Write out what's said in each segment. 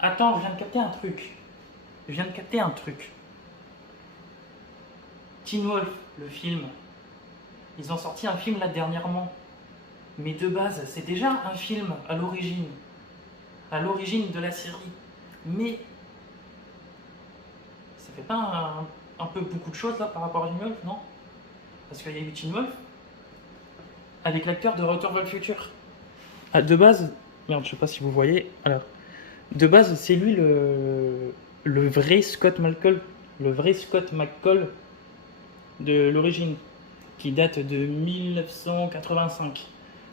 Attends, je viens de capter un truc. Je viens de capter un truc. Teen Wolf, le film. Ils ont sorti un film là dernièrement. Mais de base, c'est déjà un film à l'origine. À l'origine de la série. Mais ça fait pas un peu beaucoup de choses là par rapport à Teen Wolf, non? Parce qu'il y a eu Teen Wolf avec l'acteur de Retour vers le futur. Ah, de base, merde, je sais pas si vous voyez. Alors, de base, c'est lui le vrai Scott McCall, le vrai Scott McCall de l'origine, qui date de 1985.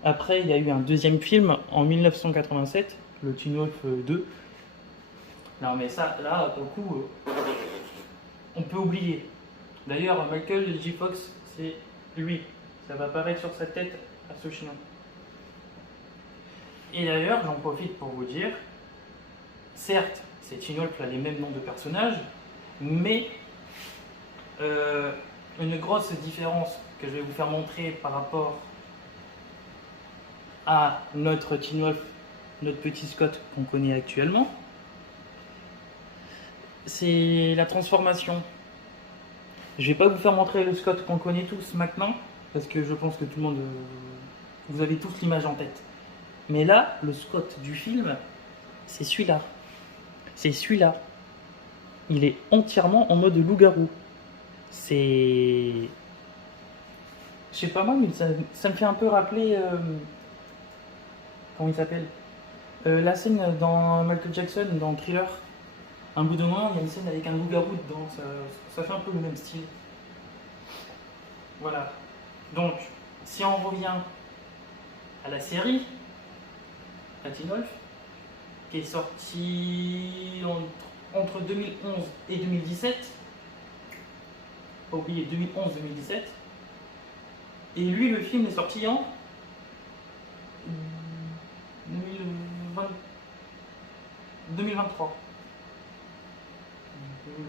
Après, il y a eu un deuxième film en 1987, le Teen Wolf 2. Non, mais ça, là, pour le coup, on peut oublier. D'ailleurs, Michael J. Fox, c'est lui. Ça va apparaître sur sa tête à ce chien. Et d'ailleurs, j'en profite pour vous dire, certes, ces Teen Wolf a les mêmes noms de personnages, mais une grosse différence que je vais vous faire montrer par rapport à notre Teen Wolf, notre petit Scott qu'on connaît actuellement, c'est la transformation. Je vais pas vous faire montrer le Scott qu'on connaît tous maintenant, parce que je pense que tout le monde, vous avez tous l'image en tête. Mais là, le Scott du film, c'est celui-là. C'est celui-là. Il est entièrement en mode loup-garou. C'est... Je sais pas moi, mais ça me fait un peu rappeler... comment il s'appelle, la scène dans Michael Jackson, dans Thriller. Un bout de moins, il y a une scène avec un loup-garou dedans. Ça fait un peu le même style. Voilà. Donc, si on revient à la série, à Teen Wolf, qui est sortie entre 2011 et 2017, pas oublier 2011-2017, et lui, le film est sorti en 2023.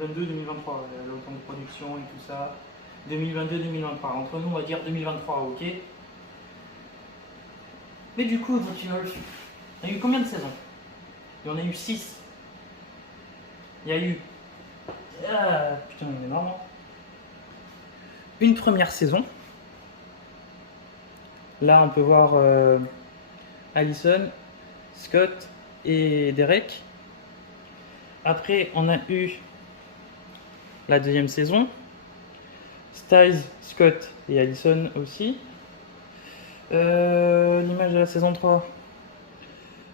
2022-2023, le temps de production et tout ça. 2022-2023. Entre nous, on va dire 2023, ok? Mais du coup, dans Teen Wolf, il y a eu combien de saisons? Il y en a eu 6. Il y a eu. Ah, putain, il est énorme. Une première saison. Là, on peut voir Allison, Scott et Derek. Après, on a eu la deuxième saison. Styles, Scott et Allison aussi. L'image de la saison 3.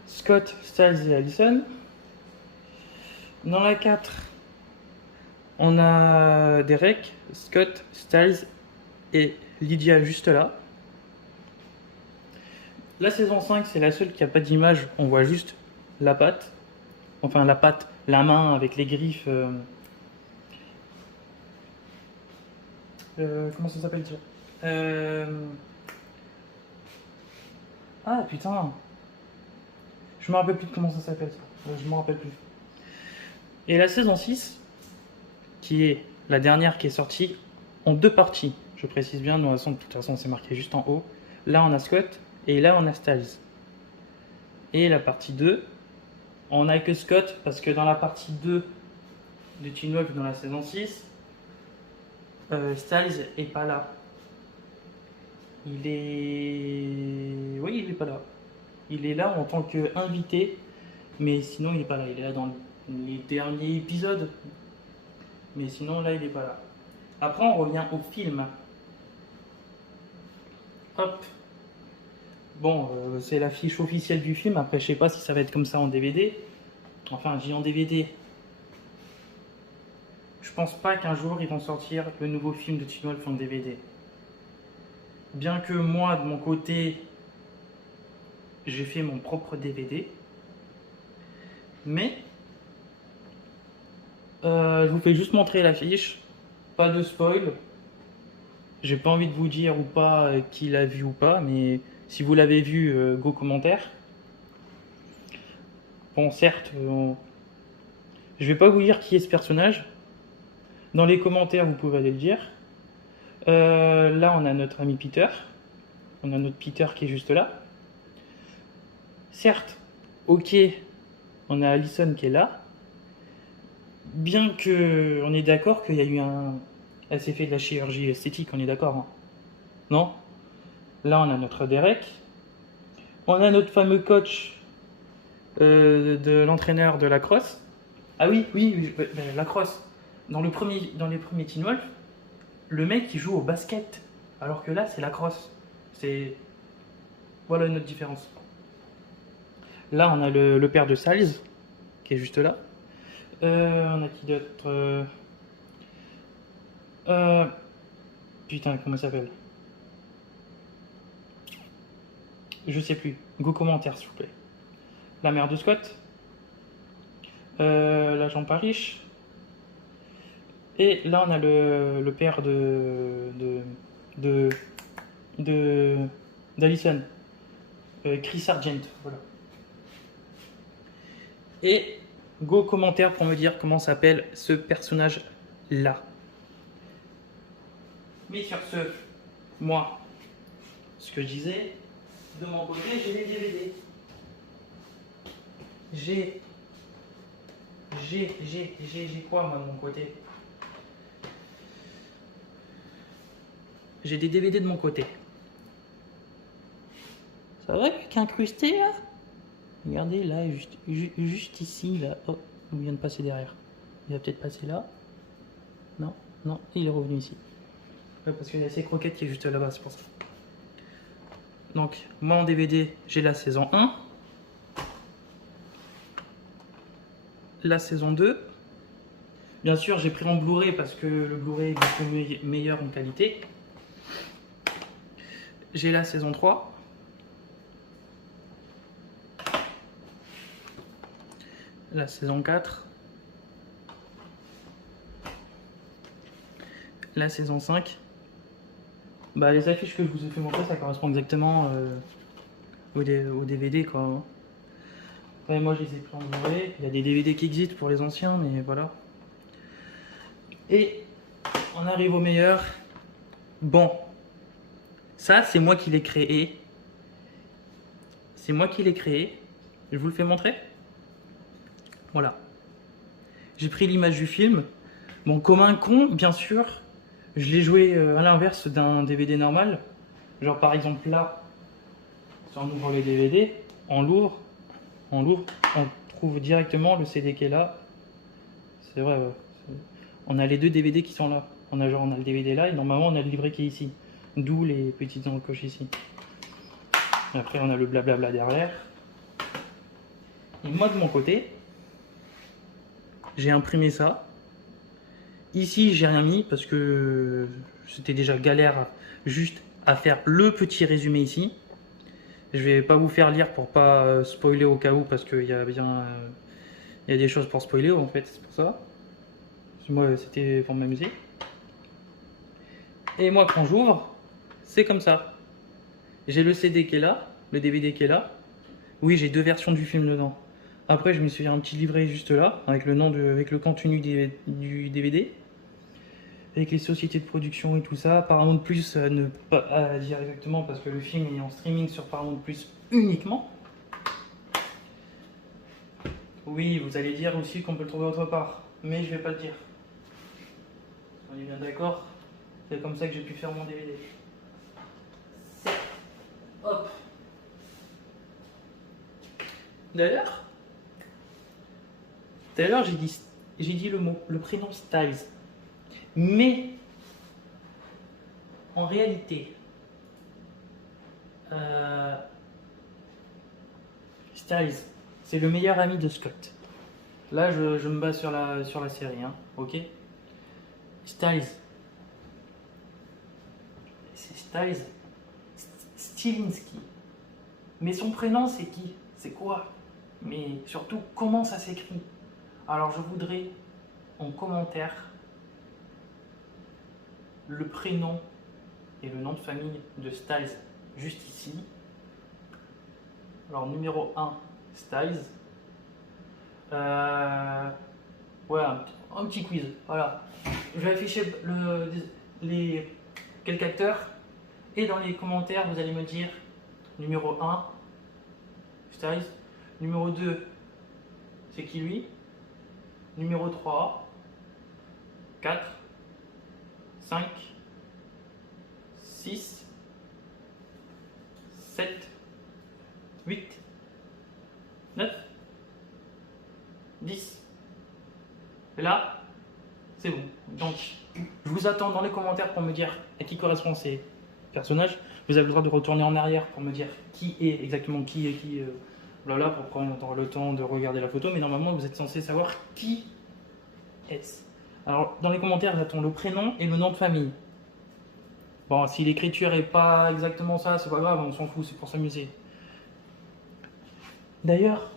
Scott, Styles et Allison. Dans la 4, on a Derek, Scott, Styles et Lydia juste là. La saison 5, c'est la seule qui n'a pas d'image. On voit juste la patte. Enfin, la patte, la main avec les griffes. Comment ça s'appelle déjà Ah putain, je me rappelle plus de comment ça s'appelle ça. Je me rappelle plus. Et la saison 6, qui est la dernière qui est sortie en deux parties. Je précise bien, de toute façon c'est marqué juste en haut. Là on a Scott et là on a Styles. Et la partie 2, on n'a que Scott parce que dans la partie 2 de Teen Wolf dans la saison 6, Styles est pas là. Il est... Oui, il est pas là. Il est là en tant qu'invité, mais sinon il est pas là. Il est là dans les derniers épisodes. Mais sinon là il est pas là. Après on revient au film. Hop. Bon, c'est l'affiche officielle du film. Après je sais pas si ça va être comme ça en DVD. Enfin, j'ai en DVD. Je pense pas qu'un jour ils vont sortir le nouveau film de Teen Wolf en DVD. Bien que moi, de mon côté, j'ai fait mon propre DVD. Mais, je vous fais juste montrer l'affiche. Pas de spoil. J'ai pas envie de vous dire ou pas qui l'a vu ou pas, mais si vous l'avez vu, go commentaire. Bon, certes, je vais pas vous dire qui est ce personnage. Dans les commentaires, vous pouvez aller le dire. Là, on a notre ami Peter. On a notre Peter qui est juste là. Certes, ok, on a Allison qui est là. Bien que on est d'accord qu'il y a eu un... Elle s'est fait de la chirurgie esthétique, on est d'accord, hein? Non? Là, on a notre Derek. On a notre fameux coach de l'entraîneur de la crosse. Ah oui, oui, la crosse. Dans les premiers Teen Wolf, le mec il joue au basket, alors que là c'est la crosse. C'est voilà notre différence. Là on a le père de Styles qui est juste là. On a qui d'autre putain, comment ça s'appelle? Je sais plus. Go commentaire s'il vous plaît. La mère de Scott. L'agent Parrish. Et là on a le père d'Allison. Chris Sargent. Voilà. Et go commentaire pour me dire comment s'appelle ce personnage là. Mais sur ce, moi, ce que je disais, de mon côté, j'ai les DVD. J'ai quoi moi de mon côté? J'ai des DVD de mon côté. C'est vrai qu'il est incrusté là? Regardez là, juste ici là. Oh, il vient de passer derrière. Il va peut-être passer là. Non, non, il est revenu ici. Ouais, parce qu'il y a ces croquettes qui est juste là-bas, c'est pour ça. Donc, moi en DVD, j'ai la saison 1. La saison 2. Bien sûr, j'ai pris en Blu-ray parce que le Blu-ray est beaucoup meilleur en qualité. J'ai la saison 3. La saison 4. La saison 5. Bah, les affiches que je vous ai fait montrer, ça correspond exactement au DVD quoi. Après, moi je les ai pris en Blu-ray. Il y a des DVD qui existent pour les anciens, mais voilà. Et on arrive au meilleur. Bon, ça c'est moi qui l'ai créé. C'est moi qui l'ai créé. Je vous le fais montrer. Voilà. J'ai pris l'image du film. Bon, comme un con, bien sûr, je l'ai joué à l'inverse d'un DVD normal. Genre par exemple là, si on ouvre les DVD, on l'ouvre, on trouve directement le CD qui est là. C'est vrai, on a les deux DVD qui sont là. On a le DVD là et normalement on a le livret qui est ici. D'où les petites encoches ici. Après on a le blablabla derrière. Et moi de mon côté, j'ai imprimé ça. Ici j'ai rien mis parce que c'était déjà galère juste à faire le petit résumé ici. Je vais pas vous faire lire pour pas spoiler au cas où parce qu'il y a bien il y a des choses pour spoiler en fait, c'est pour ça. Moi c'était pour m'amuser. Et moi quand j'ouvre, c'est comme ça. J'ai le CD qui est là, le DVD qui est là. Oui, j'ai deux versions du film dedans. Après, je me suis fait un petit livret juste là, avec le nom avec le contenu du DVD, avec les sociétés de production et tout ça. Paramount Plus, ne pas dire exactement parce que le film est en streaming sur Paramount Plus uniquement. Oui, vous allez dire aussi qu'on peut le trouver autre part, mais je vais pas le dire. On est bien d'accord? C'est comme ça que j'ai pu faire mon DVD. Hop. D'ailleurs, j'ai dit le prénom Styles. Mais en réalité, Styles, c'est le meilleur ami de Scott. Là, je me base sur la série, hein, ok? Styles. C'est Styles. Stilinski. Mais son prénom, c'est qui? C'est quoi? Mais surtout, comment ça s'écrit? Alors, je voudrais en commentaire le prénom et le nom de famille de Styles juste ici. Alors, numéro 1, Styles. Ouais, un petit quiz. Voilà. Je vais afficher quelques acteurs. Et dans les commentaires, vous allez me dire numéro 1, Styles. Numéro 2, c'est qui lui? Numéro 3, 4, 5, 6, 7, 8, 9, 10. Et là, c'est bon. Donc, je vous attends dans les commentaires pour me dire à qui correspondent ces personnages. Vous avez le droit de retourner en arrière pour me dire qui est exactement qui est qui. Voilà, pour prendre le temps de regarder la photo. Mais normalement, vous êtes censé savoir qui est-ce. Alors, dans les commentaires, j'attends le prénom et le nom de famille. Bon, si l'écriture est pas exactement ça, c'est pas grave, on s'en fout, c'est pour s'amuser. D'ailleurs,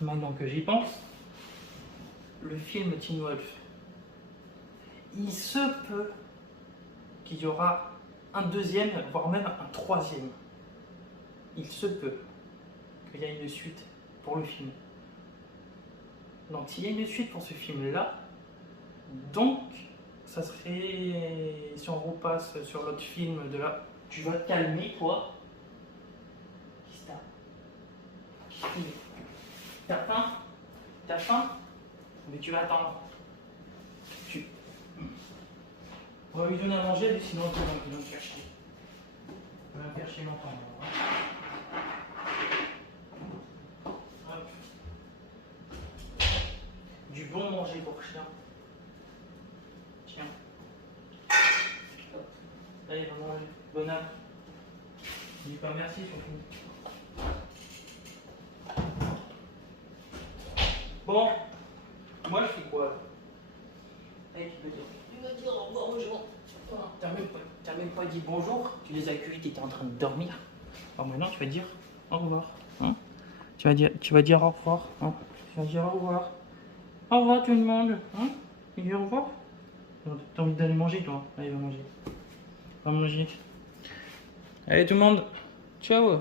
maintenant que j'y pense, le film Teen Wolf, il se peut qu'il y aura un deuxième, voire même un troisième. Il se peut qu'il y ait une suite pour le film. Donc s'il y a une suite pour ce film-là, donc ça serait, si on repasse sur l'autre film de là, tu vas te calmer quoi? Qu'est-ce que t'as? T'as faim? T'as faim? Mais tu vas attendre. On va lui donner à manger, mais sinon il va me faire chier. Il va me faire chier longtemps. Hop. Du bon manger pour chien. Tiens. Hop. Là il va manger. Bon app. Il dit pas merci surtout. Bon. Moi je fais quoi là? Allez, tu vas dire au revoir aux gens. T'as même pas dit bonjour. Tu les as accueillis, t'étais en train de dormir. Alors maintenant tu vas dire au revoir. Hein, tu vas dire au revoir. Hein, tu vas dire au revoir. Au revoir tout le monde. Hein, tu dis au revoir. T'as envie d'aller manger toi? Allez, va manger. Va manger. Allez tout le monde. Ciao.